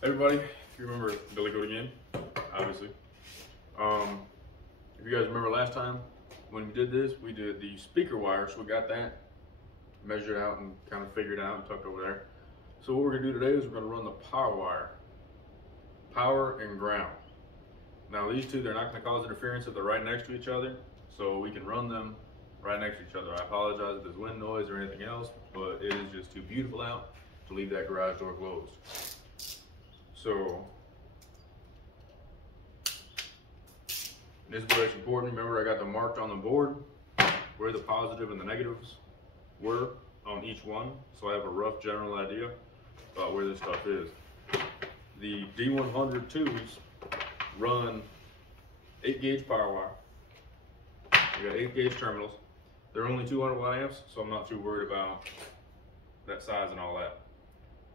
Everybody, if you remember Billy Goat again, obviously. If you guys remember last time when we did this, we did the speaker wire, so we got that measured out and kind of figured out and tucked over there. So what we're gonna do today is we're gonna run the power wire, power and ground. Now these two, they're not gonna cause interference if they're right next to each other, so we can run them right next to each other. I apologize if there's wind noise or anything else, but it is just too beautiful out to leave that garage door closed. So this is where it's important. Remember, I got them marked on the board where the positive and the negatives were on each one, so I have a rough general idea about where this stuff is. The D100 tubes run 8-gauge power wire. We got 8-gauge terminals. They're only 200 watt amps, so I'm not too worried about that size and all that.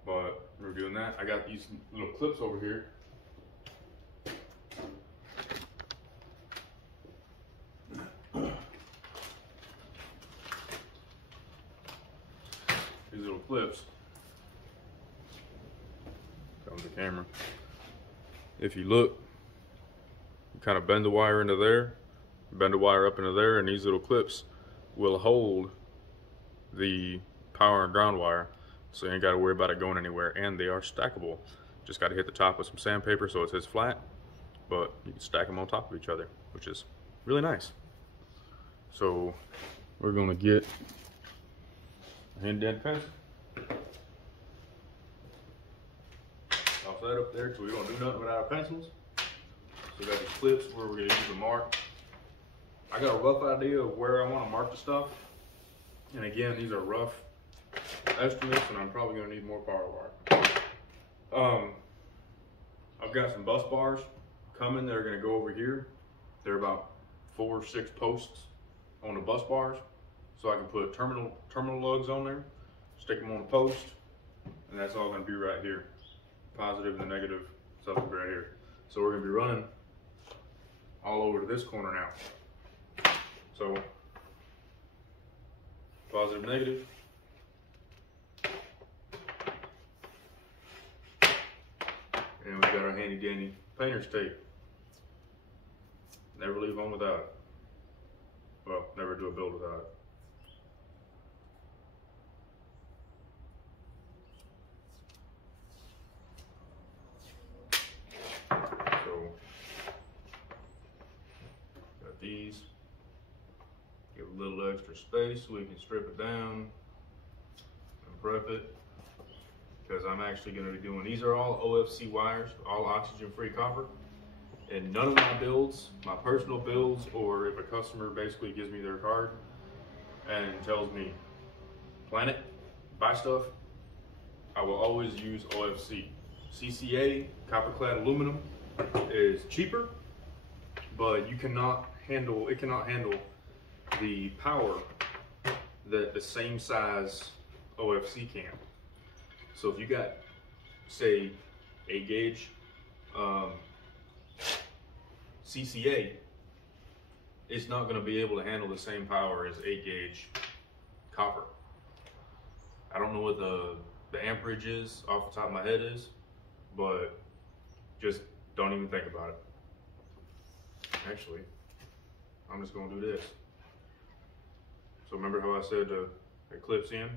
But we're doing that. I got these little clips over here. These little clips. Comes the camera. If you look, you kind of bend the wire into there, bend the wire up into there, and these little clips will hold the power and ground wire, so you ain't got to worry about it going anywhere. And they are stackable. Just got to hit the top with some sandpaper so it sits flat, but you can stack them on top of each other, which is really nice. So we're going to get a hand dent pencil. Off that up there, so we don't do nothing without our pencils. So we got these clips where we're going to use the mark. I got a rough idea of where I want to mark the stuff. And again, these are rough estimates, and I'm probably going to need more power wire. I've got some bus bars coming that are going to go over here. They're about 4 or 6 posts on the bus bars, so I can put terminal lugs on there, stick them on the post, and that's all going to be right here. Positive and the negative stuff will be right here. So we're going to be running all over to this corner now. So positive, negative. And we've got our handy dandy painter's tape. Never leave home without it. Well, never do a build without it. So, got these. Give a little extra space so we can strip it down and prep it. Because I'm actually going to be doing, these are all OFC wires, all oxygen-free copper. And none of my builds, my personal builds, or if a customer basically gives me their card and tells me, plan it, buy stuff, I will always use OFC. CCA, copper-clad aluminum, is cheaper, but it cannot handle the power that the same size OFC can. So if you got, say, 8-gauge CCA, it's not going to be able to handle the same power as 8-gauge copper. I don't know what the amperage is off the top of my head is, but just don't even think about it. Actually, I'm just going to do this. So remember how I said it clips in?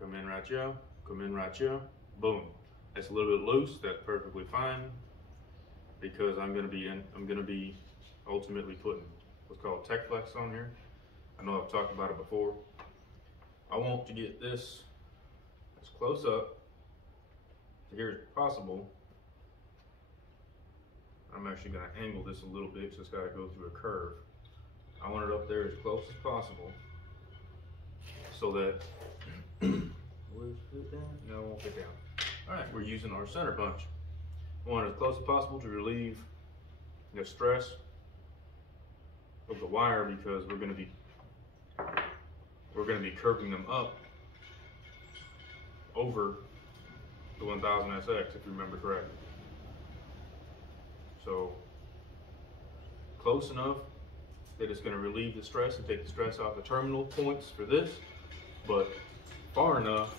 Come in right here, come in right here, boom. That's a little bit loose, that's perfectly fine, because I'm gonna be ultimately putting what's called Tech Flex on here. I know I've talked about it before. I want to get this as close up to here as possible. I'm actually gonna angle this a little bit, so it's gotta go through a curve. I want it up there as close as possible so that will it fit down? No, it won't fit down. All right, we're using our center punch. I want it as close as possible to relieve the stress of the wire, because we're going to be curving them up over the 1000SX, if you remember correctly. So close enough that it's going to relieve the stress and take the stress off the terminal points for this, but far enough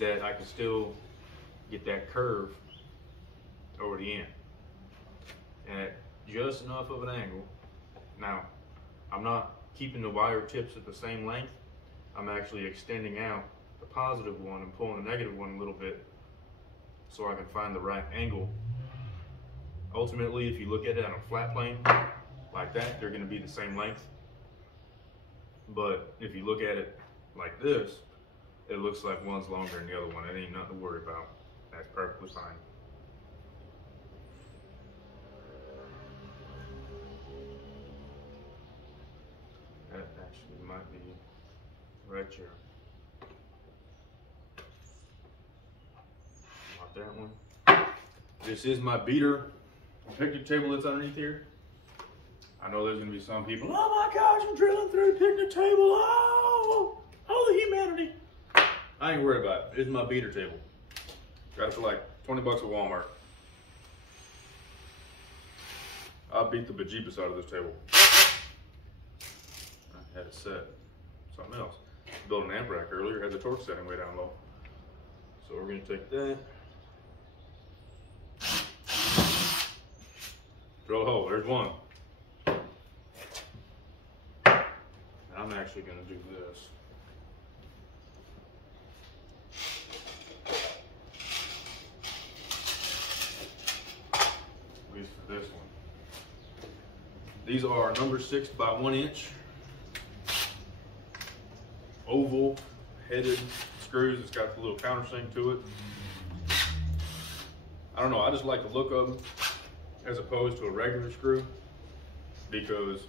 that I can still get that curve over the end. And at just enough of an angle. Now, I'm not keeping the wire tips at the same length. I'm actually extending out the positive one and pulling the negative one a little bit so I can find the right angle. Ultimately, if you look at it on a flat plane like that, they're going to be the same length. But if you look at it like this, it looks like one's longer than the other one. It ain't nothing to worry about. That's perfectly fine. That actually might be right here. Not that one. This is my beater picnic table that's underneath here. I know there's gonna be some people, oh my gosh, I'm drilling through the picnic table. Oh, the humanity. I ain't worried about it. It's my beater table. Got it for like 20 bucks at Walmart. I'll beat the bejeebus out of this table. I had it set something else. Built an amp rack earlier, had the torque setting way down low. So we're gonna take that. Drill a hole, there's one. I'm actually gonna do this. At least for this one. These are number 6 by 1 inch. Oval headed screws. It's got the little countersink to it. I don't know, I just like the look of them as opposed to a regular screw because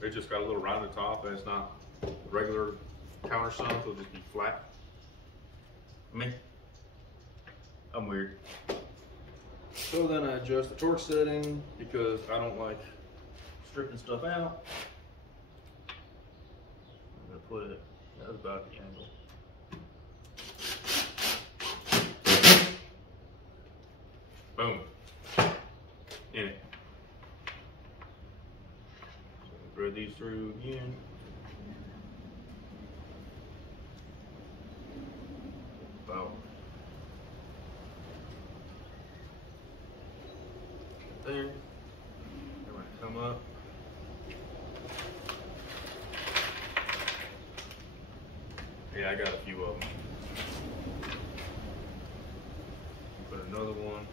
they just got a little rounded top and it's not regular countersunk, it'll just be flat. I mean, I'm weird. So then I adjust the torque setting because I don't like stripping stuff out. I'm gonna put it, that's about the angle. Boom. In it. So thread these through again. About there. They're gonna come up. Yeah, I got a few of them. Put another one.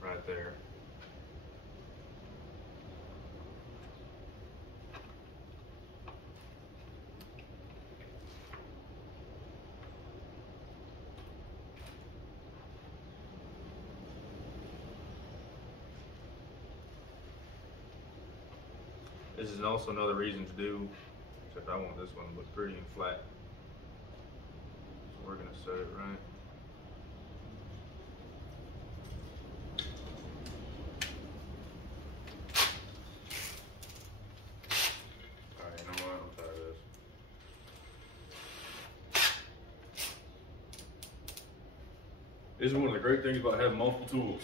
Right there. This is also another reason to do, except I want this one to look pretty and flat. So we're gonna set it right. Alright, you know what? I'm tired of this. This is one of the great things about having multiple tools.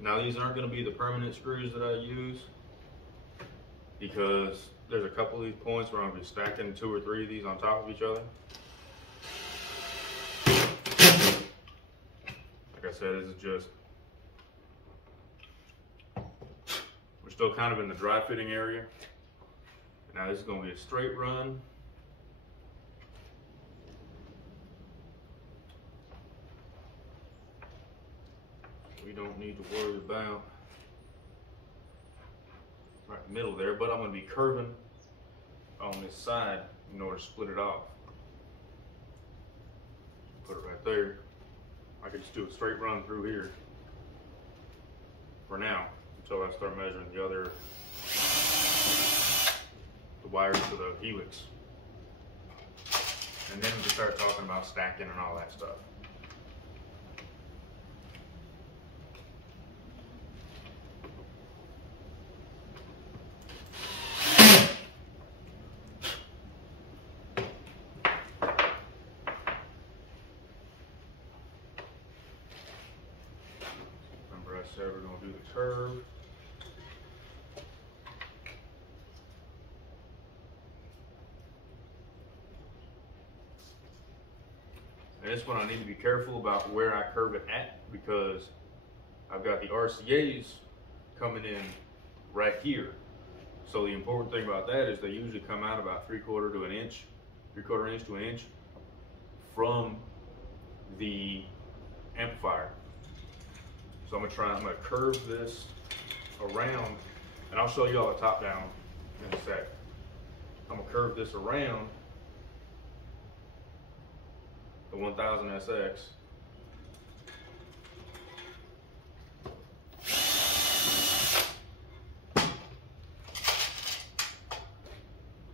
Now these aren't going to be the permanent screws that I use because there's a couple of these points where I'm going to be stacking 2 or 3 of these on top of each other. Like I said, this is just, we're still kind of in the dry fitting area. Now this is going to be a straight run. We don't need to worry about right in the middle there, but I'm going to be curving on this side in order to split it off. Put it right there. I could just do a straight run through here for now until I start measuring the wires for the helix. And then we can start talking about stacking and all that stuff. Remember I said we're going to do the curve. And this one I need to be careful about where I curve it at, because I've got the RCAs coming in right here. So the important thing about that is they usually come out about 3/4 to an inch, 3/4 inch to an inch from the amplifier. So I'm gonna curve this around, and I'll show you all the top down in a sec. I'm gonna curve this around the 1000 SX.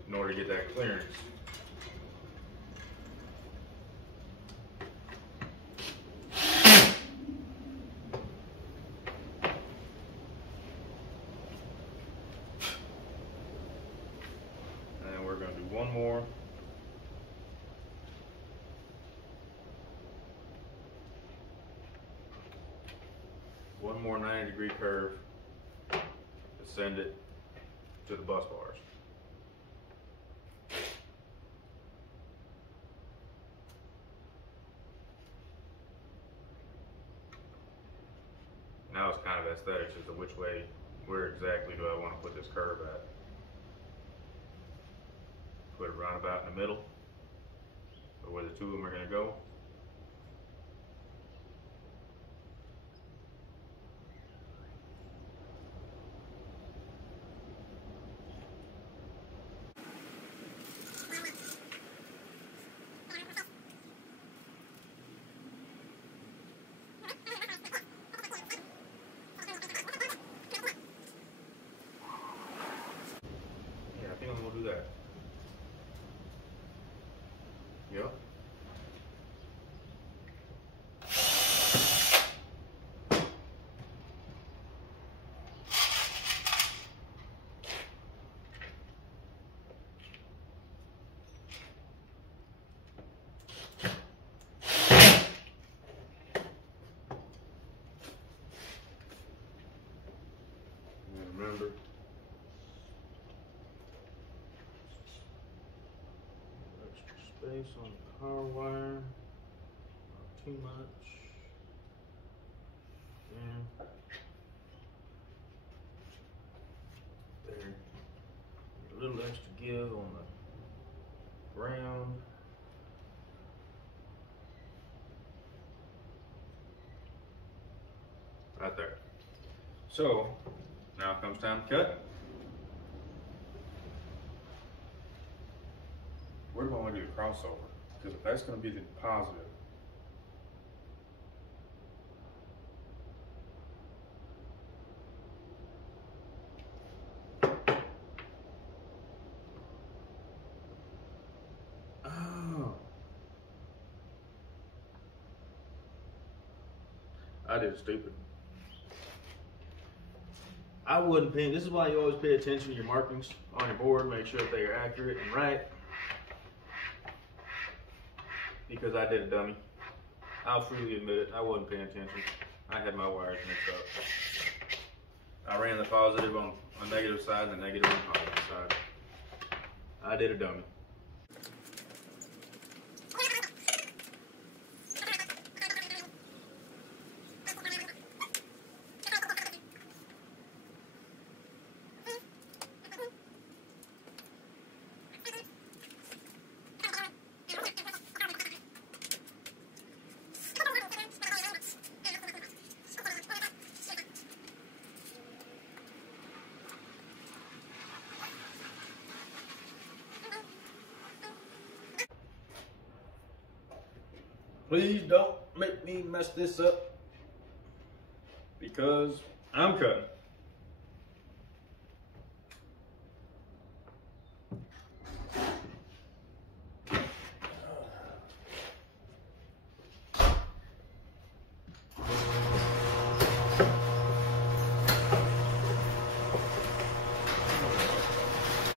In order to get that clearance. And we're going to do one more. One more 90-degree curve to send it to the bus bars. Now it's kind of aesthetics as to which way, where exactly do I want to put this curve at. Put it round about in the middle, or where the two of them are going to go. I'm gonna do that. Yep. And remember, space on the power wire, not too much. Yeah. There. A little extra give on the ground. Right there. So now comes time to cut. Where do I want to do the crossover? Because if that's going to be the positive, oh, I did stupid. I wouldn't pay. This is why you always pay attention to your markings on your board. Make sure that they are accurate and right. Because I did a dummy. I'll freely admit it, I wasn't paying attention. I had my wires mixed up. I ran the positive on the negative side and the negative on the positive side. I did a dummy. Please don't make me mess this up, because I'm cutting.